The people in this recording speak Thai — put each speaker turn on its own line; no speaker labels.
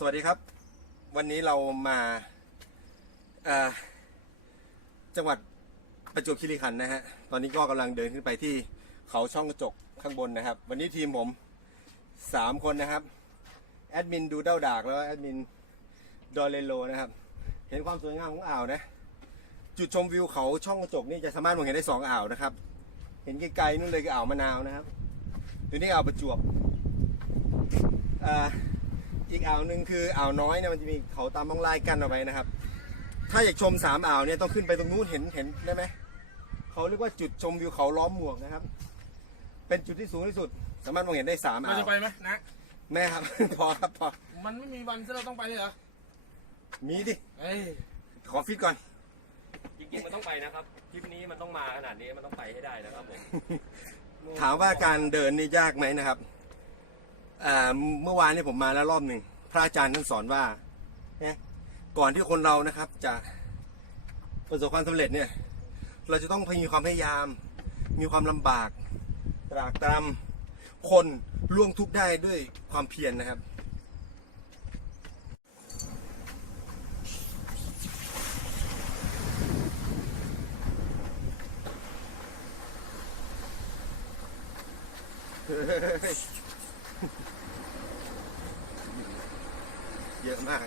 สวัสดีครับ วันนี้เรามาจังหวัดประจวบคีรีขันธ์นะฮะ ตอนนี้ก็กำลังเดินขึ้นไปที่เขาช่องกระจกข้างบนนะครับ วันนี้ทีมผมสามคนนะครับ แอดมินดูเด้าดากแล้วแอดมินดอเลโลนะครับ เห็นความสวยงามของอ่าวนะ จุดชมวิวเขาช่องกระจกนี่จะสามารถมองเห็นได้สองอ่าวนะครับ เห็นไกลๆนู่นเลยคืออ่าวมะนาวนะครับตัวนี้อ่าวประจวบอ่อ อีกอ่าวหนึ่งคืออ่าวน้อยเนี่ยมันจะมีเขาตามมองลายกันเอาไว้นะครับ ถ้าอยากชมสามอ่าวเนี่ยต้องขึ้นไปตรงนู้นเห็นเห็นได้ไหมเขาเรียกว่าจุดชมวิวเขาล้อมหมวกนะครับ เป็นจุดที่สูงที่สุด สามารถมองเห็นได้สาม
เรา
อ่าว
จะไปไหมนะ
แม่ครับ พอครับพอ
มันไม่มีวันที่เราต้องไปเลยเหรอ
มีดิ
เอ้ย
ขอฟิตก่อน
จริงๆมันต้องไปนะครับทริปนี้มันต้องมาขนาดนี้มันต้องไปให้ได้นะครับผม
ถามว่าการเดินนี่ยากไหมนะครับอ่า เมื่อวานนี้ผมมาแล้วรอบหนึ่งพระอาจารย์ท่านสอนว่าเนี่ยก่อนที่คนเรานะครับจะประสบความสำเร็จเนี่ยเราจะต้องมีความพยายาม มีความลำบากตรากตรำคนล่วงทุกได้ด้วยความเพียรนะครับ เยอะมาก